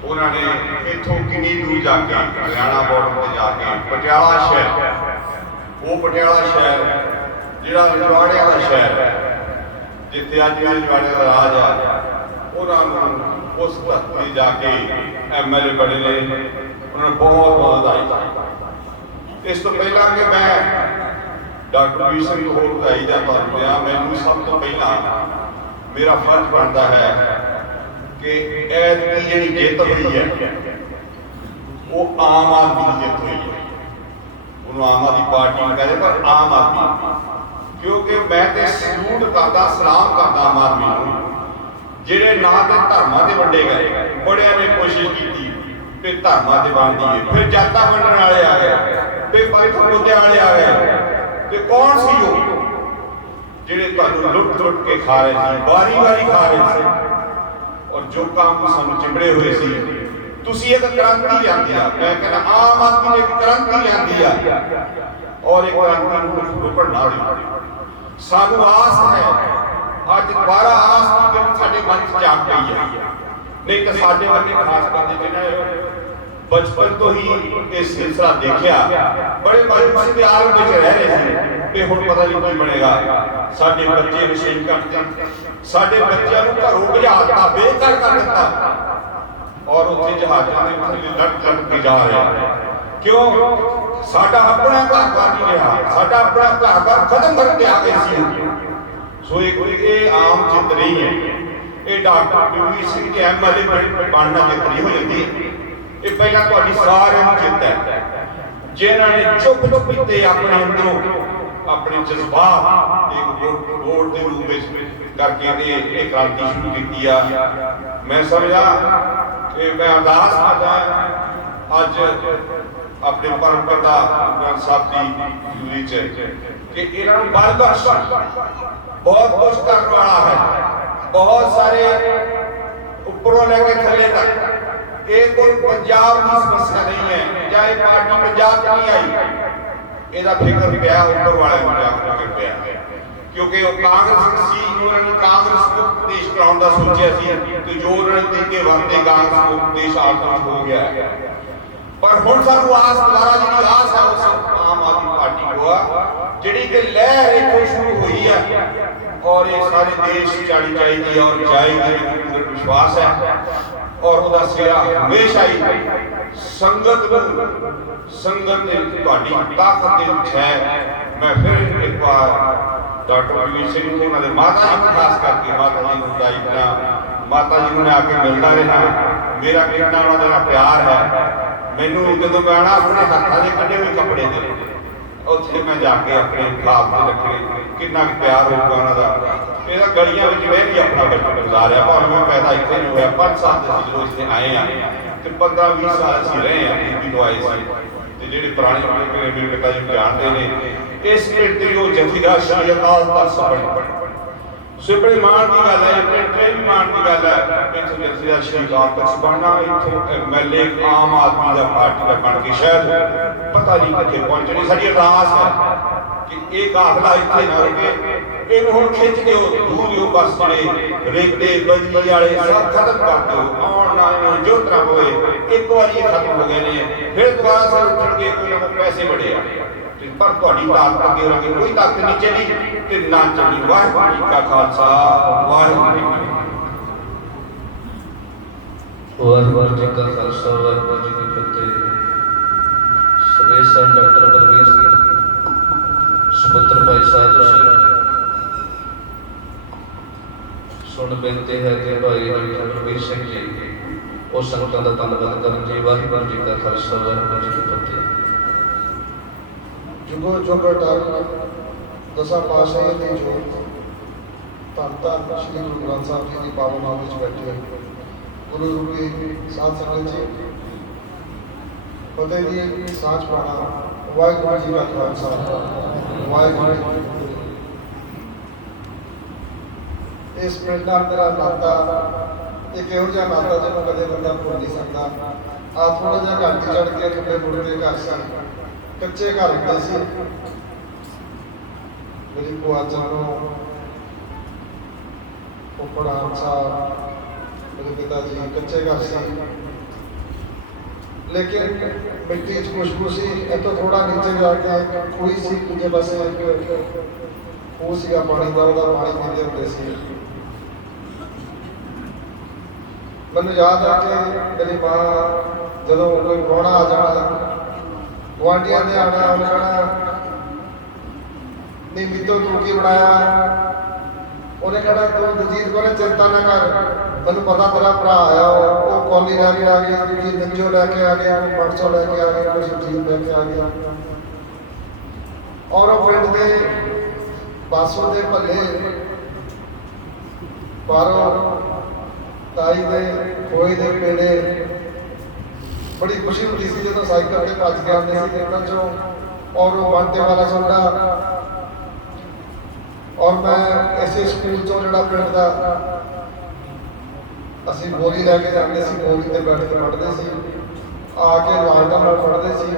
उन्होंने इतों किन्नी दूर जाके हरियाणा बॉर्डर पर जाके पटियाला शहर, वो पटियाला शहर जिहड़ा रजवाड़ियां का शहर है जिथे अज भी रजवाड़ियां का राज है, उन्होंने उस धरती जाके MLA बने ने, उन्होंने बहुत बहुत बधाई। इस तो पहला कि मैं डॉक्टर वीर सिंह होर बधाई का तौर दिया, मैनू सब तो पहला मेरा फर्ज बनता है कि ऐतकी जिहड़ी जित हुई है वो आम आदमी की जित हुई है। उन्होंने आम आदमी पार्टी कहते पर आम आदमी, क्योंकि मैं तो सलूट करता सलाम करता आम आदमी को जिहड़े ना तो धर्मां ते वंडे गए, बड़िया ने कोशिश की कि धर्मां ते वंड दीए, फिर जातां वंडण वाले आ गए, फिर पंथ मुद्दे वाले आ गए, कि कौन सी वो जिहड़े तुहानूं लुट लुट के खा रहे थे, वारी वारी खा रहे थे, और जो काम सानू चिंबड़े हुए सी तुसी एक क्रांति लियांदी आ। मैं कहना आम आदमी ने एक क्रांति लियांदी आ और एक क्रांति नूं रुकण ना दिओ। सानू आस है, अज दोबारा आस की साडे मन च जाग पई है, नहीं तो साडे वर्गे खास करके जिन्हें बचपन तो ही ये सिलसिला देखिया बड़े मायूसी के आल विच रह रहे थे कि हुण पता नहीं की बनेगा, साडे बच्चे नशेन कर, साडे बच्चों को घरों भजाता बेघर कर दिता और उत्थे जहाज़ां दे थल्ले लट लट के जा रहे हैं। क्यों? साडा अपना घर-बार नहीं रहा, साडा अपना घर-बार खत्म करके आ गए सी। सो एक आम जित नहीं है, ये डॉक्टर वीर सिंह के MLA बनना जित नहीं हो जाती, ये पहला तुहाडी सारिआं नूं जित है जिन्हां ने चुप चुपीते अपने अंदरों अपने जज्बात एक वोट के रूप में करके ये क्रांति शुरू की। मैं समझा कि मैं अरदास करदा अज अपने परम पिता ग्रंथ साहब की हजूरी च कि इन्हां नूं बल बख्श, बहुत कुछ करने वाला है, बहुत सारे ऊपरों लेके थले तक। ये कोई पंजाब की समस्या नहीं है, चाहे पार्टी पंजाब नहीं आई, ਇਹਦਾ ਫਿਕਰ ਪਿਆ ਉੱਪਰ ਵਾਲੇ ਨੂੰ ਜਾ ਕੇ ਫਿਕਰ ਪਿਆ, ਕਿਉਂਕਿ ਉਹ ਕਾਂਗਰਸ ਸੀ, ਉਹਨਾਂ ਨੇ ਕਾਂਗਰਸ ਮੁਕਤ ਦੇਸ਼ ਕਰਾਉਣ ਦਾ ਸੋਚਿਆ ਸੀ ਤੇ ਜੋ ਉਹਨਾਂ ਨੇ ਤੀਕੇ ਵਰਤੇ ਕਾਂਗਰਸ ਮੁਕਤ ਦੇਸ਼ ਆਤਮ ਹੋ ਗਿਆ। ਪਰ ਹੁਣ ਸਾਨੂੰ ਆਸ ਦੁਆਰਾ ਜਿਹੜੀ ਆਸ ਹੈ ਉਸ ਆਮ ਆਦਮੀ ਪਾਰਟੀ ਕੋ ਆ ਜਿਹੜੀ ਕਿ ਲਹਿਰ ਇੱਥੋਂ ਸ਼ੁਰੂ ਹੋਈ ਹੈ और ये सारे देश जानी चाहिए और जाएगी, मुझे विश्वास है। और उसका सिरा हमेशा ही संगत संगत ताकत है। मैं फिर एक बार डॉक्टर वीर सिंह को उन्होंने माता जी को खास करके माता जी को बधाई देना। माता जी ने आके मिलना रहा, मेरा कितना उन्होंने प्यार है। मैनू जो मैं आना अपने हाथों के कढ़े हुए कपड़े दे उत्थे मैं जाके अपने खाब से रखे कितना प्यार होगा उन्होंने। मेरा गलियां में मैं भी अपना बचपन गुजारिया, भावें मैं पैदा इतने नहीं होया, 5 साल से जो इतने आए हैं तो 15-20 साल असीं रहे हैं यूपी तो आए थे। जो पुराने मेरे पिता जी जानते हैं इस पिंड की वो जथेदार श्री अकाल तख्त बने सो बड़े मान की गल है, पिंड भी मान की गल है। इतों जथेदार श्री अकाल तख्त बनना, इतों MLA आम आदमी का पार्टी का बन के शायद पता नहीं कितने पहुंचनी। साडी अरदास है कि एक काफिला इतने ना रुके, इन्हू हुण खिंच दिओ दूर दिओ, बस जिहड़े रेते बजली वाले सब खत्म कर दो, आउण ना इन्हूं जरूरत ना पवे। एक बार ये खत्म हो गए ने, फिर दोबारा से उठण के कोई ना पैसे बड़े आ पर तुहाडी ताकत अगे होगी, कोई ताकत नीचे नहीं ते ना चली। वाहिगुरू जी का खालसा, वाहिगुरू जी की खालसा, वाहिगुरू जी की फतेह। सवेसन डॉक्टर बलवीर सिंह सुपुत्र भाई साधु सिंह सुन बेनती है कि भाई बलवीर सिंह जी और संगतां दा धन्नवाद करन जी। वाहिगुरू जी का खालसा, वाहिगुरू जी की फतेह। जुगो जुग अटल दसा पातशाही की जोत धन धन श्री गुरु ग्रंथ साहब जी की पावन नाम में बैठे गुरु रूपी साध संगत जी फतेह जी सांच पाना। वाहिगुरू जी का खालसा, वाहिगुरू जी की फतेह। इस पिंड नाल मेरा नाता एक इहो जिहा नाता जिन्होंने कदे बंदा भुल नहीं सकता। आ थोड़ा जिहा घट चढ़ के थोड़े मुड़ के घर सन, कच्चे घर होंदे सी। मेरी भुआ जानो फुफड़ आम साहब मेरे पिता जी कच्चे घर से लेकिन मिट्टी च खुशबू सी। इतों थोड़ा नीचे जाके एक कुई सी, दूजे पासे एक खूह सीगा पानी का, ਉਹਦਾ पानी पीते ਹੁੰਦੇ ਸੀ। ਮੈਨੂੰ याद है कि मेरी माँ ਜਦੋਂ कोई ਪ੍ਰਾਹੁਣਾ आ जाना, ਗੁਆਂਢੀਆਂ ਦੇ ਆਣਾ, ਉਹਨੇ ਕਹਿਣਾ ਨਹੀਂ ਮੀਤੋ ਤੂੰ ਕੀ ਬਣਾਇਆ। ਉਹਨੇ ਕਹਿਣਾ ਤੂੰ ਦਲਜੀਤ ਕੋਲੇ ਚਿੰਤਾ ਨਾ ਕਰ, ਮੈਨੂੰ ਪਤਾ ਤੇਰਾ ਭਰਾ ਆਇਆ, ਉਹ ਕੌਲੀ ਲੈ ਕੇ ਆ ਗਿਆ, ਦੂਜੀ ਨੰਜੋ ਲੈ ਕੇ ਆ ਗਿਆ, ਕੋਈ 500 ਲੈ ਕੇ ਆ ਗਿਆ, ਕੋਈ ਸੁਰਜੀਤ ਲੈ ਕੇ ਆ ਗਿਆ। ਔਰ ਉਹ ਪਿੰਡ ਦੇ ਬਾਸੋਂ ਦੇ ਭੱਲੇ ਬਾਹਰੋਂ ਤਾਈ ਦੇ ਖੋਏ ਦੇ ਪੇੜੇ, बड़ी खुशी होती थी जो साइकिल के भज के आते थे देखने चो। और वो बांटे वाला सोडा, और मैं ऐसे स्कूल चो जड़ा पिंड का असी बोरी लैके जाते सी, बोरी ते बैठ के पढ़ते सी, आके लालटा नाल पढ़ते सी।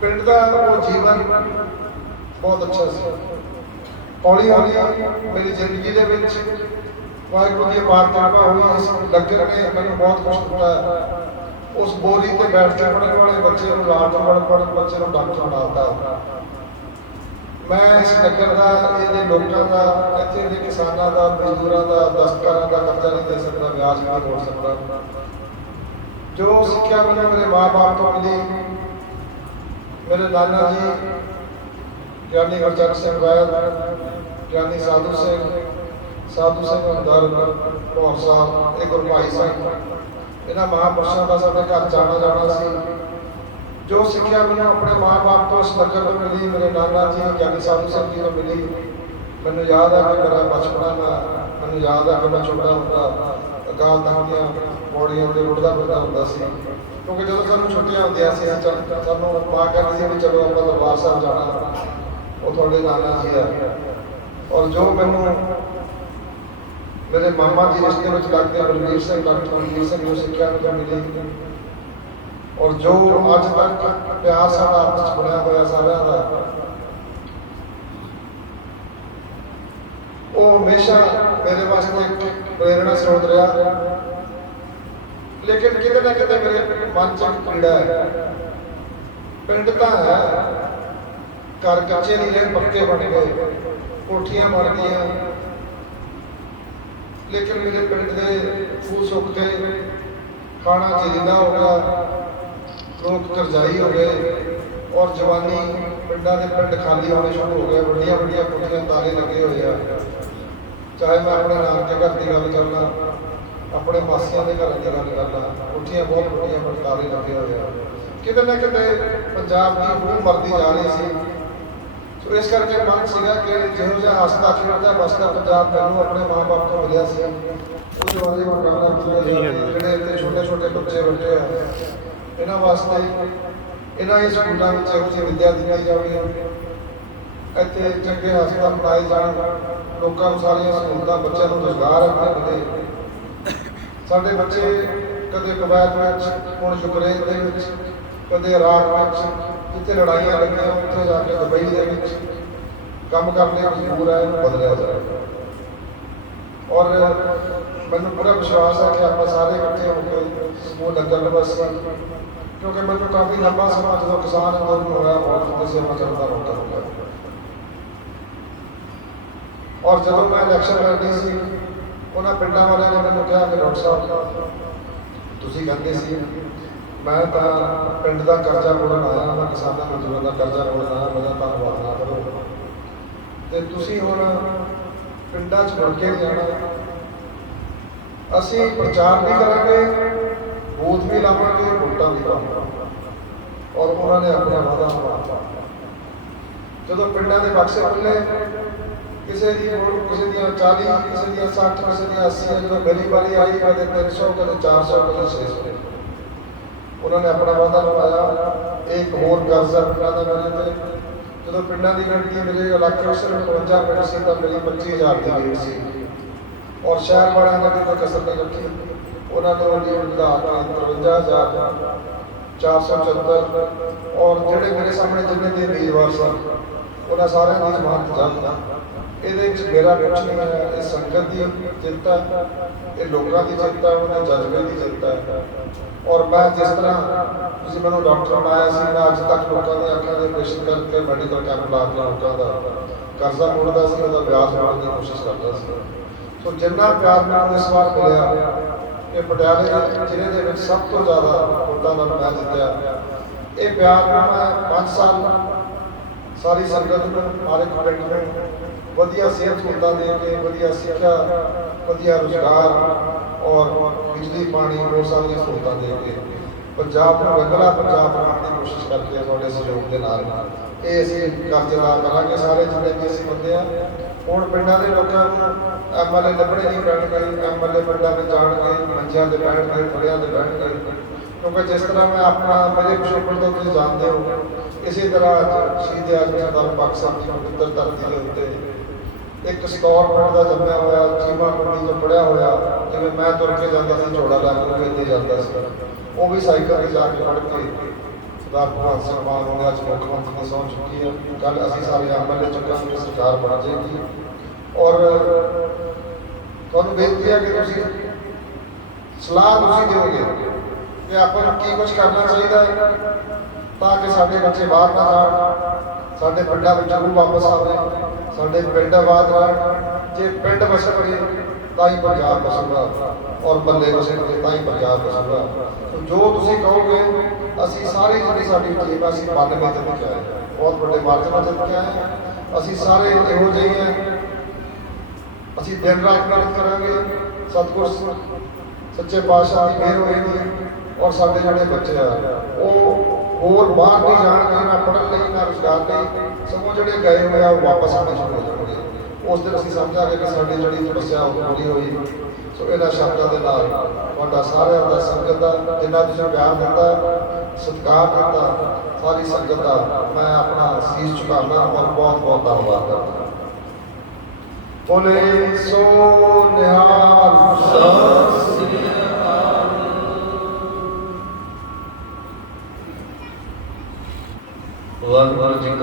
पिंड का वो जीवन बहुत अच्छा सी। हौली हौली मेरी जिंदगी दे विच वाहिगुरू की पाक कृपा हुई। इस लंगर ने मैंने बहुत कुछ दिता है। उस बोरी ते बैठ के पढ़ने वाले बच्चे को लाट पढ़ बच्चे को डॉक्टर बनाता। मैं इस लंगर का, ये लोगों का, इतने के किसानों का, मजदूरों का, दस्तकारों का कर्जा नहीं दे सकता, ब्याज नहीं मोड़ सकता। जो शिक्षा मैंने मेरे माँ बाप को मिली, मेरे नाना जी ज्ञानी गुरचरण सिंह वैद, ज्ञानी साधु सिंह हंदर लाहौर साहब, एक गुरु भाई साहब, इन्होंने महापुरुषों का साढ़े घर जाना जाना सी। जो सिक्ख्या मैंने अपने माँ बाप को इस लंगर को मिली, मेरे नाना जी ज्ञानी साधु सिंह जी को मिली। मैंने याद है कि मेरा बचपना, मैंने याद है कि मैं छोटा होंदा अकाल तख्त ਦੀਆਂ ਪੌੜੀਆਂ ਤੇ ਉੱਠਦਾ ਫਿਰਦਾ ਹੁੰਦਾ ਸੀ। क्योंकि ਜਦੋਂ ਸਾਨੂੰ ਛੁੱਟੀਆਂ ਹੁੰਦੀਆਂ ਸੀ, ਸਾਨੂੰ ਮਾਂ ਕਹਿੰਦੀ ਸੀ ਵੀ ਚਲੋ ਆਪਾਂ ਦਰਬਾਰ ਸਾਹਿਬ ਜਾਣਾ, ਉਹ ਤੁਹਾਡੇ ਨਾਨਾ ਜੀ ਆ। और जो मैनू मेरे मामा जी रिश्ते में लगते बलवीर सिंह, डॉक्टर बलवीर सिंह जो सिक्ख्या मुझे मिली, और जो अज तक प्यार साडा आपस च बनया होया सारिਆਂ ਦਾ, वो हमेशा मेरे वास्ते प्रेरणा स्रोत रहा। लेकिन किते ना किते मेरे मन च कीड़ा है। पिंड तो है, घर कच्चे नहीं रहे, पक्के बन गए, कोठियां बन गई, लेकिन मेरे पिंड के फूल सुक गए, खाना चलीदा हो गया, लोग करजाई हो गए, और जवानी पिंडा के पिंड खाली होने शुरू हो गए। बड़िया बड़िया कोठियां ताले लगे हुए हैं। चाहे मैं अपने नानके घर की गल करना, अपने मासियों के घर की गल करना, कोठियां बहुत बड़िया पर ताले लगे हुए हैं। किते ना किते पंजाब की खूह मरती जा रही थी। तो इस करके मन सीगा कि जो जिहा हसदा खेलदा बसदा पंजाब मैनूं अपने माँ बाप को मिलिया सी। उस वाले मकाना जिहड़े इत्थे छोटे छोटे बच्चे बैठे आ, इन्हां वास्ते इन्हां ही स्कूलों में इहो जी विद्या दी जावे, इत्थे चंगे हस्पताल बनाए जाण, लोकां नूं सारियां सहूलतां, बच्चों नूं रोज़गार अपने मिले। साडे बच्चे कदे कवैत विच, हुण यूक्रेन दे विच, कदे इराक विच, जिथे लड़ाइयां लगियां उत्थे जाके दुबई दे विच काम करने मजबूर है, बदलिया जाए। और मैनूं पूरा विश्वास है कि आप सारे इकट्ठे होकर समूह लंगर निवासी, क्योंकि मैनूं काफ़ी लंबा समा जो किसान अंदोलन होया बहुत सेवा करने का मौका मिला। और जब मैं इलैक्शन लड़नी सी, उन्होंने पिंडा वाले ने मैंने कहा कि डॉक्टर साहब तुसीं कहंदे सी मैं तो पिंड का कर्जा मोड़न आया, मैं किसानों मजदूरों का कर्जा मोड़न आया, मेरा धन्यवाद ना करो, तो तुसीं हुण पिंडां च मुड़ के जाना, असीं प्रचार भी करांगे, बूथ भी लावांगे, वोटां भी पावांगे। और उन्होंने अपना वादा निभाया। जो पिंडां दे बक्से खुले, किसी दी 40, किसी दी 60, किसी दी 80, जो मेरी बारी आई कदे 300, कदे 400, कदे 600, उन्होंने अपना वादा निभाया। एक होर कर्जा पिंडा का मेरे थे, जो पिंडा की गिनती मेरे इलाके में सिर्फ 52 पिंड से, तो मेरी 25,000 की भीड़ सी, और शहर वालों ने भी कोई कसर नहीं रखी। उन्होंने लीड बढ़ा के 53,474, और जोड़े मेरे सामने जिन्हें भी उम्मीदवार सन, उन्होंने सारे की जमानत जब्त ਇਹਦੇ ਵਿੱਚ ਮੇਰਾ ਕੁਛ ਨਹੀਂ ਹੈ, ਇਹ ਸੰਗਤ ਦੀ ਜਿੱਤ ਹੈ, ਇਹ ਲੋਕਾਂ ਦੀ ਜਿੱਤ ਹੈ, ਉਹਨਾਂ ਦੇ ਜਜ਼ਬੇ ਦੀ ਜਿੱਤ ਹੈ। ਔਰ ਮੈਂ ਜਿਸ ਤਰ੍ਹਾਂ ਤੁਸੀਂ ਮੈਨੂੰ ਡਾਕਟਰ ਬਣਾਇਆ ਸੀ, ਮੈਂ ਅੱਜ ਤੱਕ ਲੋਕਾਂ ਦੀਆਂ ਅੱਖਾਂ ਦੇ ਆਪਰੇਸ਼ਨ ਕਰਕੇ ਮੈਡੀਕਲ ਕੈਂਪ ਲਾ ਕੇ ਲੋਕਾਂ ਦਾ ਕਰਜ਼ਾ ਮੋੜਦਾ ਸੀ, ਉਹਦਾ ਵਿਆਜ ਮੋੜਨ ਦੀ ਕੋਸ਼ਿਸ਼ ਕਰਦਾ ਸੀ। ਸੋ ਜਿੰਨਾ ਪਿਆਰ ਮੈਨੂੰ ਇਸ ਵਾਰ ਮਿਲਿਆ, ਇਹ ਪਟਿਆਲੇ ਜ਼ਿਲ੍ਹੇ ਦੇ ਵਿੱਚ ਸਭ ਤੋਂ ਜ਼ਿਆਦਾ ਵੋਟਾਂ ਨਾਲ ਮੈਂ ਜਿੱਤਿਆ। ਇਹ ਪਿਆਰ ਨੂੰ ਮੈਂ 5 ਸਾਲ ਸਾਰੀ ਸੰਗਤ ਨੂੰ, ਹਰ ਇੱਕ ਪਿੰਡ ਨੂੰ ਵਧੀਆ ਸਿਹਤ ਸਹੂਲਤਾਂ ਦੇ ਕੇ, ਵਧੀਆ ਸਿੱਖਿਆ, ਵਧੀਆ ਰੁਜ਼ਗਾਰ ਔਰ ਬਿਜਲੀ ਪਾਣੀ ਬਹੁਤ ਸਾਰੀਆਂ ਸਹੂਲਤਾਂ ਦੇ ਕੇ ਪੰਜਾਬ ਨੂੰ ਰੰਗਲਾ ਪੰਜਾਬ ਬਣਾਉਣ ਦੀ ਕੋਸ਼ਿਸ਼ ਕਰਕੇ ਤੁਹਾਡੇ ਸਹਿਯੋਗ ਦੇ ਨਾਲ ਇਹ ਅਸੀਂ ਕਾਰਜਕਾਰ ਕਰਾਂਗੇ। ਸਾਰੇ ਜਿੰਨੇ ਵੀ ਅਸੀਂ ਬੰਦੇ ਆ, ਹੁਣ ਪਿੰਡਾਂ ਦੇ ਲੋਕਾਂ ਨੂੰ ਐਮਐਲਏ ਲੱਭਣੇ ਨਹੀਂ ਪੈਣਗੇ, ਐਮਐਲਏ ਪਿੰਡਾਂ ਵਿੱਚ ਜਾਣਗੇ, ਮੰਜਿਆਂ ਤੇ ਬੈਠਣਗੇ, ਫੜਿਆਂ ਤੇ ਬੈਠਣਗੇ। ਕਿਉਂਕਿ ਜਿਸ ਤਰ੍ਹਾਂ ਮੈਂ ਆਪਣਾ ਮੇਰੇ ਪਿਛੋਕੜ ਤੋਂ ਤੁਸੀਂ ਜਾਣਦੇ ਹੋ, ਇਸੇ ਤਰ੍ਹਾਂ ਸ਼ਹੀਦ ਆਜ਼ਮ ਸਰਦਾਰ ਭਗਤ ਸਿੰਘ ਦੀ ਪਵਿੱਤਰ ਧਰਤੀ ਦੇ ਉੱਤੇ ਇੱਕ ਸਤੌਰ ਪਿੰਡ ਦਾ ਜੰਮਿਆ ਹੋਇਆ, ਚੀਮਾ ਮੰਡੀ ਤੋਂ ਪੜਿਆ ਹੋਇਆ, ਜਿਵੇਂ ਮੈਂ ਤੁਰ ਕੇ ਜਾਂਦਾ ਸੀ ਝੋਲਾ ਲੈ ਕੇ ਵੇਚਦੇ ਜਾਂਦਾ ਸੀ, ਉਹ ਵੀ ਸਾਈਕਲ ਤੇ ਜਾ ਕੇ ਫੜ ਕੇ ਸਰਦਾਰ ਭਗਤ ਸਿੰਘ ਮਾਨ ਹੋਣੇ ਅੱਜ ਮੁੱਖ ਮੰਤਰੀ ਦੀ ਸਹੁੰ ਚੁੱਕੀ ਹੈ। ਕੱਲ੍ਹ ਅਸੀਂ ਸਾਰੇ ਐਮਐਲਏ ਚੁੱਕਾਂਗੇ, ਸਰਕਾਰ ਬਣ ਜਾਏਗੀ। ਔਰ ਤੁਹਾਨੂੰ ਬੇਨਤੀ ਹੈ ਕਿ ਤੁਸੀਂ ਸਲਾਹ ਤੁਸੀਂ ਦਿਓਗੇ ਕਿ ਆਪਾਂ ਨੂੰ ਕੀ ਕੁਝ ਕਰਨਾ ਚਾਹੀਦਾ ਹੈ ਤਾਂ ਕਿ ਸਾਡੇ ਬੱਚੇ ਬਾਹਰ ਨਾ ਜਾਣ, ਸਾਡੇ ਪਿੰਡਾਂ ਵਿੱਚ ਜ਼ਰੂਰ ਵਾਪਸ ਆਵੇ, ਸਾਡੇ ਪਿੰਡ ਆਬਾਦ ਰਹਿਣ। ਜੇ ਪਿੰਡ ਵਸਣਗੇ ਤਾਂ ਹੀ ਪੰਜਾਬ ਵਸੂਗਾ, ਔਰ ਮੱਲੇ ਵਸਣਗੇ ਤਾਂ ਹੀ ਪੰਜਾਬ ਵਸੂਗਾ। ਜੋ ਤੁਸੀਂ ਕਹੋਗੇ, ਅਸੀਂ ਸਾਰੀ ਜਿਹੜੀ ਸਾਡੀ ਟੀਮ, ਅਸੀਂ 92 ਜਿੱਤ ਕੇ ਆਏ, ਬਹੁਤ ਵੱਡੇ ਮਾਰਜਨ ਨਾਲ ਜਿੱਤ ਕੇ ਆਏ। ਅਸੀਂ ਸਾਰੇ ਇਹੋ ਜਿਹੇ ਹਾਂ, ਅਸੀਂ ਦਿਨ ਰਾਤ ਮਿਹਨਤ ਕਰਾਂਗੇ, ਸਤਿਗੁਰ ਸੱਚੇ ਪਾਤਸ਼ਾਹ ਦੀ ਮਿਹਰ ਹੋਏਗੀ। ਔਰ ਸਾਡੇ ਜਿਹੜੇ ਬੱਚੇ ਆ ਉਹ ਹੋਰ ਬਾਹਰ ਨਹੀਂ ਜਾਣਗੇ, ਨਾ ਪੜ੍ਹਨ ਲਈ, ਨਾ ਰੁਜ਼ਗਾਰ ਲਈ, ਸਗੋਂ ਜਿਹੜੇ ਗਏ ਹੋਏ ਆ ਉਹ ਵਾਪਸ ਆਉਣੇ ਸ਼ੁਰੂ ਹੋ ਜਾਣਗੇ। ਉਸ ਦਿਨ ਅਸੀਂ ਸਮਝਾਂਗੇ ਕਿ ਸਾਡੀ ਜਿਹੜੀ ਤਪੱਸਿਆ ਉਹ ਪੂਰੀ ਹੋਈ। ਸੋ ਇਹਨਾਂ ਸ਼ਬਦਾਂ ਦੇ ਨਾਲ ਤੁਹਾਡਾ ਸਾਰਿਆਂ ਦਾ, ਸੰਗਤ ਦਾ, ਜਿੰਨਾ ਤੁਸੀਂ ਪਿਆਰ ਦਿੱਤਾ, ਸਤਿਕਾਰ ਦਿੱਤਾ, ਸਾਰੀ ਸੰਗਤ ਦਾ ਮੈਂ ਆਪਣਾ ਸੀਸ ਝੁਕਾਉਂਦਾ ਔਰ ਬਹੁਤ ਬਹੁਤ ਧੰਨਵਾਦ ਕਰਦਾ। ਬੋਲੇ ਸੋ ਨਿਹਾਲ। ਸਤਿ ਸ੍ਰੀ ਅਕਾਲ। ਵਾਹਿਗੁਰੂ ਜੀ ਕਾ